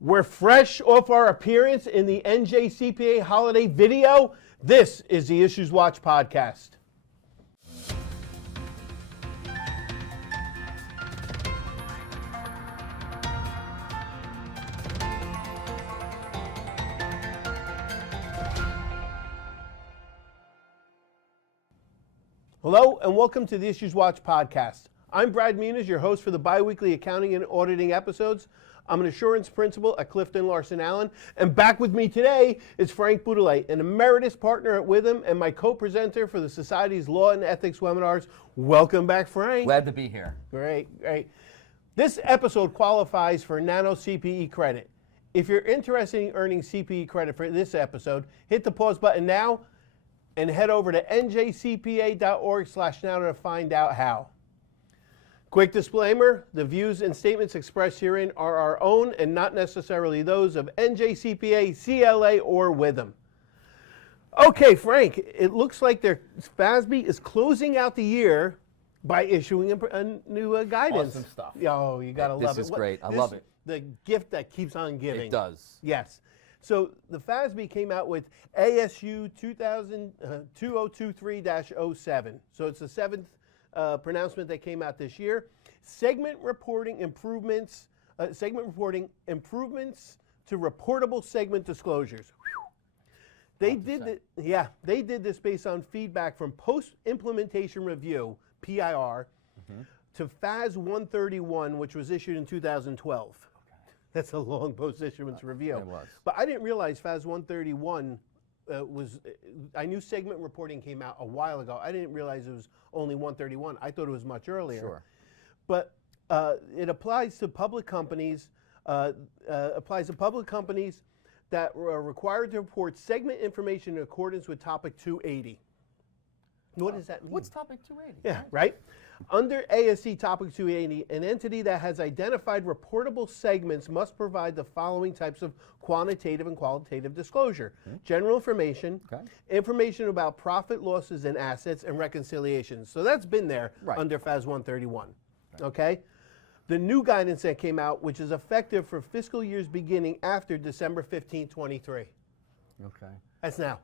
We're fresh off our appearance in the NJCPA holiday video. This is the IssuesWatch podcast. Hello and welcome to the IssuesWatch podcast. I'm Brad Muniz, your host for the bi-weekly accounting and auditing episodes. I'm an assurance principal at Clifton Larson Allen, and back with me today is Frank Boudelay, an emeritus partner at Witham and my co-presenter for the Society's Law and Ethics webinars. Welcome back, Frank. Glad to be here. Great. This episode qualifies for Nano CPE credit. If you're interested in earning CPE credit for this episode, hit the pause button now and head over to njcpa.org/nano to find out how. Quick disclaimer, the views and statements expressed herein are our own and not necessarily those of NJCPA, CLA, or Witham. Okay, Frank, it looks like FASB is closing out the year by issuing a new guidance. Awesome stuff. Oh, you gotta love it. This is great. I love it. The gift that keeps on giving. It does. Yes. So the FASB came out with ASU 2023-07. So it's the seventh pronouncement that came out this year. Segment reporting improvements to reportable segment disclosures. They did this based on feedback from post-implementation review, PIR, to FAS 131, which was issued in 2012. Okay. That's a long post-issuance review. It was. But I didn't realize FAS 131 I knew segment reporting came out a while ago. I didn't realize it was only 131. I thought it was much earlier. Sure. But it applies to public companies. That are required to report segment information in accordance with Topic 280. What does that mean? What's Topic 280? Yeah, right? Under ASC Topic 280, an entity that has identified reportable segments must provide the following types of quantitative and qualitative disclosure. General information, information about profit, losses, and assets, and reconciliations. So that's been there under FAS 131, okay? The new guidance that came out, which is effective for fiscal years beginning after December 15, 23. Okay. That's now.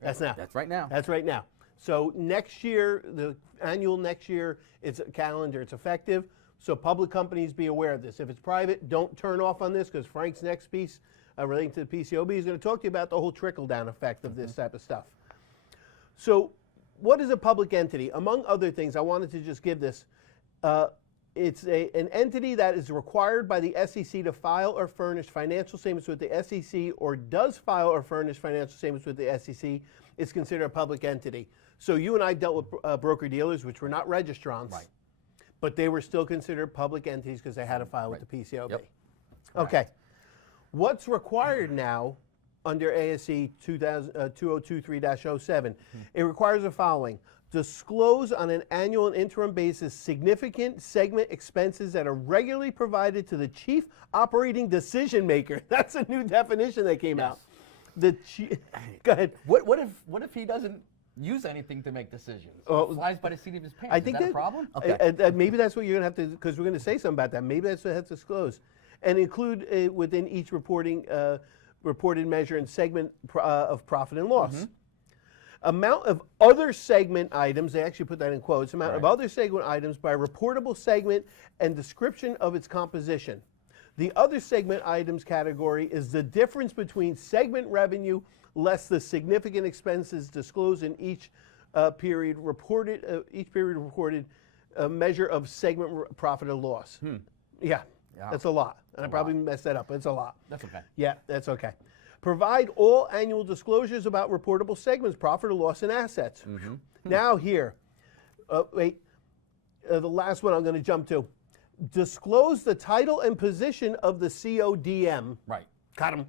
That's now. That's right now. That's right now. So next year, the annual next year, it's a calendar, it's effective. So public companies be aware of this. If it's private, don't turn off on this because Frank's next piece relating to the PCAOB is going to talk to you about the whole trickle-down effect of this type of stuff. So what is a public entity? Among other things, I wanted to just give this. It's an entity that is required by the SEC to file or furnish financial statements with the SEC or does file or furnish financial statements with the SEC is considered a public entity. So you and I dealt with broker-dealers, which were not registrants, but they were still considered public entities because they had to file with the PCAOB. Yep. Okay. What's required now under ASC 2023-07? It requires the following. Disclose on an annual and interim basis significant segment expenses that are regularly provided to the chief operating decision maker. That's a new definition that came out. Go ahead. What if he doesn't use anything to make decisions? Flies by the seat of his pants. I think is that a problem? Okay. Maybe that's what you're going to have to, because we're going to say something about that. Maybe that's what has to disclose. And include within each reported measure and segment of profit and loss. Amount of other segment items, they actually put that in quotes, amount of other segment items by reportable segment and description of its composition. The other segment items category is the difference between segment revenue less the significant expenses disclosed in each period reported measure of segment profit or loss. Yeah, that's a lot. And I probably messed that up, but it's a lot. That's okay. Yeah, that's okay. Provide all annual disclosures about reportable segments, profit or loss, and assets. Now here, the last one I'm going to jump to. Disclose the title and position of the CODM. Right. Got him.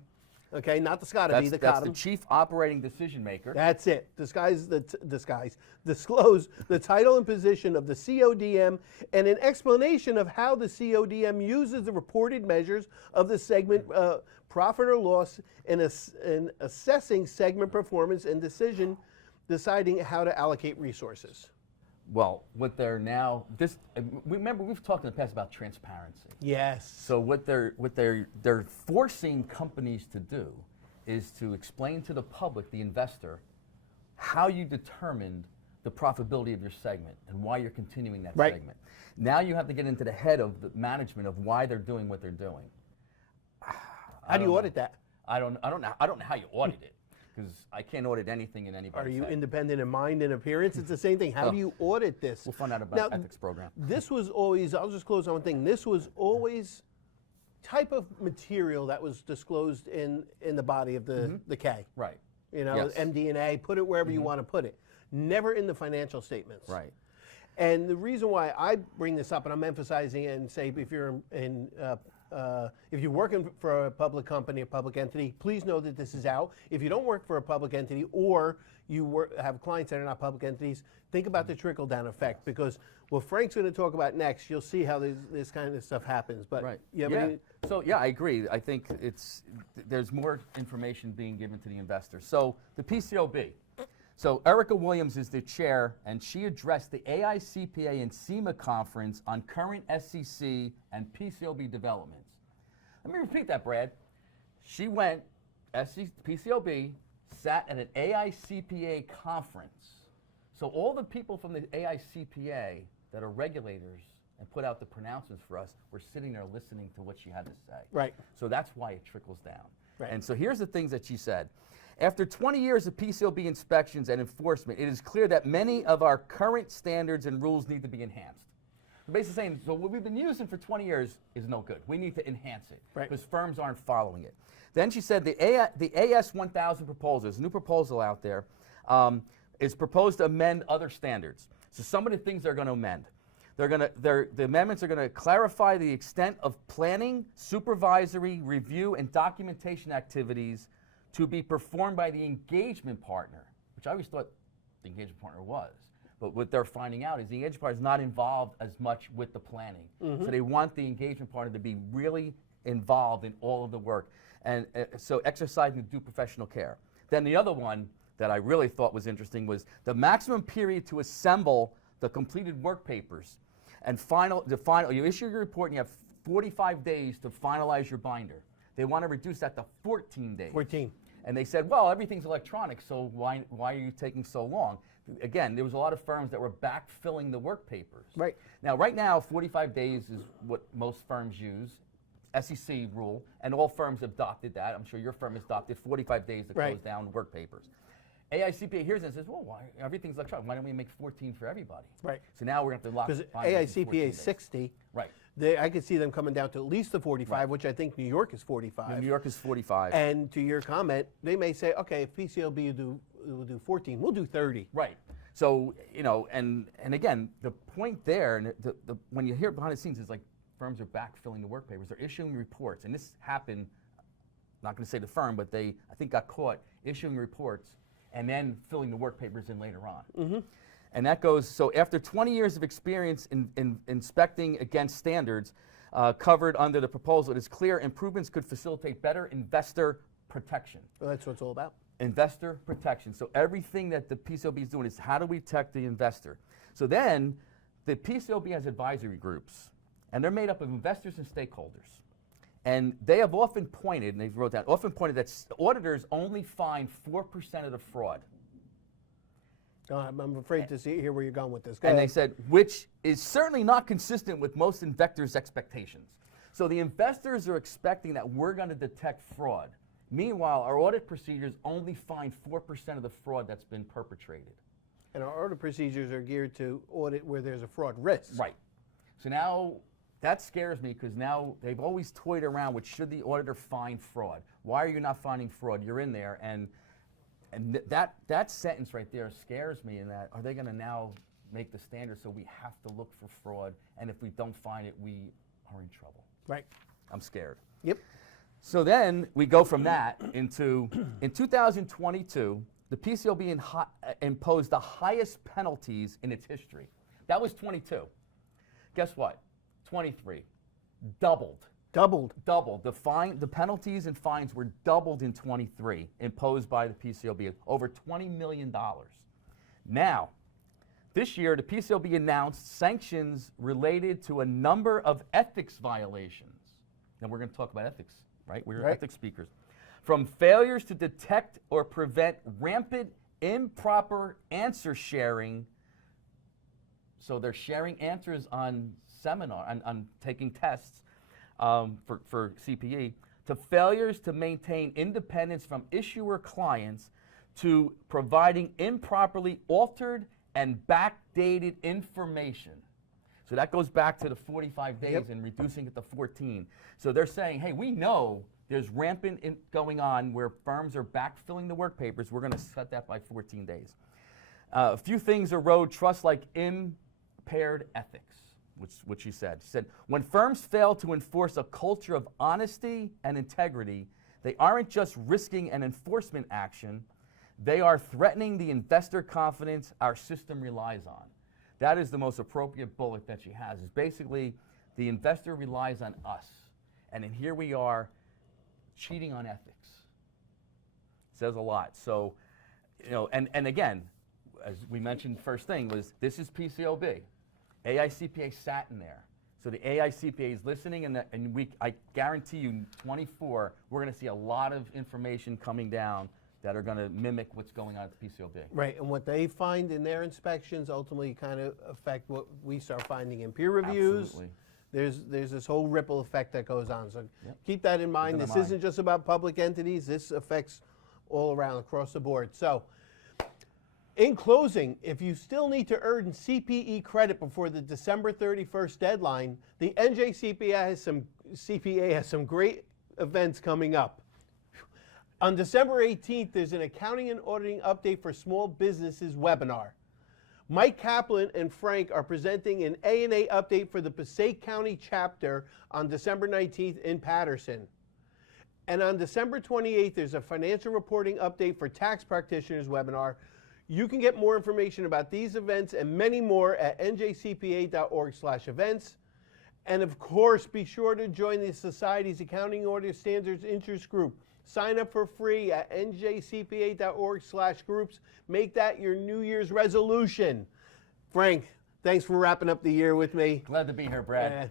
Okay, not the SCOTA, the That's the chief operating decision maker. That's it. Disclose the title and position of the CODM and an explanation of how the CODM uses the reported measures of the segment profit or loss in assessing segment performance and deciding how to allocate resources. Well, what they're now remember we've talked in the past about transparency. Yes. So what they're forcing companies to do is to explain to the public, the investor, how you determined the profitability of your segment and why you're continuing that segment. Now you have to get into the head of the management of why they're doing what they're doing. How do you audit that? I don't know how you audit it, because I can't audit anything in anybody's Are you head. independent in mind and appearance? It's the same thing. How do you audit this? We'll find out about ethics program. This was always, I'll just close on one thing. This was always type of material that was disclosed in the body of the K. Right. You know, Yes. MD&A, put it wherever you want to put it. Never in the financial statements. Right. And the reason why I bring this up, and I'm emphasizing it, and say if you're if you're working for a public company, a public entity, please know that this is out. If you don't work for a public entity, or you have clients that are not public entities, think about the trickle-down effect, because what Frank's going to talk about next, you'll see how this kind of stuff happens. But Right. you have Yeah. any- So yeah, I agree. I think there's more information being given to the investor. So the PCAOB. So Erica Williams is the chair, and she addressed the AICPA and SEMA conference on current SEC and PCAOB developments. Let me repeat that, Brad. She went, PCAOB sat at an AICPA conference. So all the people from the AICPA that are regulators and put out the pronouncements for us were sitting there listening to what she had to say. Right. So that's why it trickles down. Right. And so here's the things that she said. After 20 years of PCAOB inspections and enforcement, it is clear that many of our current standards and rules need to be enhanced. So basically saying, so what we've been using for 20 years is no good. We need to enhance it, because firms aren't following it. Then she said the AS 1000 proposal, there's a new proposal out there, is proposed to amend other standards. So some of the things they're going to amend. The amendments are going to clarify the extent of planning, supervisory, review, and documentation activities to be performed by the engagement partner, which I always thought the engagement partner was. But what they're finding out is the engagement partner is not involved as much with the planning. So they want the engagement partner to be really involved in all of the work, and so exercising due professional care. Then the other one that I really thought was interesting was the maximum period to assemble the completed work papers. And you issue your report and you have 45 days to finalize your binder. They want to reduce that to 14 days. 14. And they said, well, everything's electronic, so why are you taking so long? Again, there was a lot of firms that were backfilling the work papers. Right. Now, right now, 45 days is what most firms use, SEC rule, and all firms have adopted that. I'm sure your firm has adopted 45 days to close down work papers. AICPA hears it and says, well, why everything's electronic? Why don't we make 14 for everybody? Right. So now we're going to have to lock. Because finalize AICPA is 60. Right. I could see them coming down to at least the 45, which I think New York is 45. New York is 45. And to your comment, they may say, okay, if PCAOB will do 14, we'll do 30. Right. So, and again, the point there, and when you hear it behind the scenes, is like firms are backfilling the work papers. They're issuing reports. And this happened, not going to say the firm, but they, I think, got caught issuing reports and then filling the work papers in later on. And that goes, so after 20 years of experience in inspecting against standards covered under the proposal, it is clear improvements could facilitate better investor protection. Well, that's what it's all about. Investor protection. So everything that the PCAOB is doing is how do we protect the investor? So then the PCAOB has advisory groups, and they're made up of investors and stakeholders. And they have often pointed, and they wrote down, that auditors only find 4% of the fraud. I'm afraid to hear where you're going with this. They said, which is certainly not consistent with most investors' expectations. So the investors are expecting that we're going to detect fraud. Meanwhile, our audit procedures only find 4% of the fraud that's been perpetrated. And our audit procedures are geared to audit where there's a fraud risk. Right. So now that scares me, because now they've always toyed around with, should the auditor find fraud? Why are you not finding fraud? You're in there, and that sentence right there scares me, in that, are they going to now make the standard so we have to look for fraud, and if we don't find it, we are in trouble? Right. I'm scared. Yep. So then we go from that into, in 2022, the PCAOB imposed the highest penalties in its history. That was 22. Guess what? 23. Doubled. Doubled. Doubled. The penalties and fines were doubled in 23, imposed by the PCAOB, over $20 million. Now, This year, the PCAOB announced sanctions related to a number of ethics violations. Now, we're going to talk about ethics, right? We're ethics speakers. From failures to detect or prevent rampant improper answer sharing. So they're sharing answers on on taking tests for CPE, to failures to maintain independence from issuer clients, to providing improperly altered and backdated information. So that goes back to the 45 days and reducing it to 14. So they're saying, hey, we know there's rampant going on where firms are backfilling the work papers. We're going to set that by 14 days. A few things erode trust, like impaired ethics, which she said. She said, when firms fail to enforce a culture of honesty and integrity, they aren't just risking an enforcement action, they are threatening the investor confidence our system relies on. That is the most appropriate bullet that she has, is basically the investor relies on us. And then here we are cheating on ethics. Says a lot. So, you know, and again, as we mentioned, first thing was, this is PCAOB. AICPA sat in there. So the AICPA is listening, and I guarantee you, 24, we're going to see a lot of information coming down that are going to mimic what's going on at the PCAOB. Right, and what they find in their inspections ultimately kind of affect what we start finding in peer reviews. Absolutely. There's this whole ripple effect that goes on. So keep that in mind. Keep that in This mind. isn't just about public entities. This affects all around, across the board. So in closing, if you still need to earn CPE credit before the December 31st deadline, the NJCPA has some great events coming up. On December 18th, there's an accounting and auditing update for small businesses webinar. Mike Kaplan and Frank are presenting an A&A update for the Passaic County chapter on December 19th in Patterson. And on December 28th, there's a financial reporting update for tax practitioners webinar. You can get more information about these events and many more at njcpa.org/events. And of course, be sure to join the Society's Accounting Audit Standards Interest Group. Sign up for free at njcpa.org/groups. Make that your New Year's resolution. Frank, thanks for wrapping up the year with me. Glad to be here, Brad.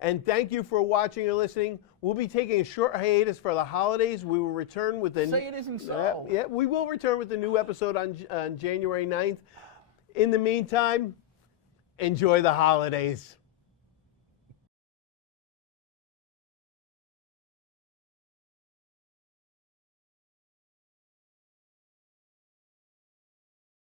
And thank you for watching or listening. We'll be taking a short hiatus for the holidays. We will return with Say it isn't so. yeah, we will return with a new episode on January 9th. In the meantime, enjoy the holidays.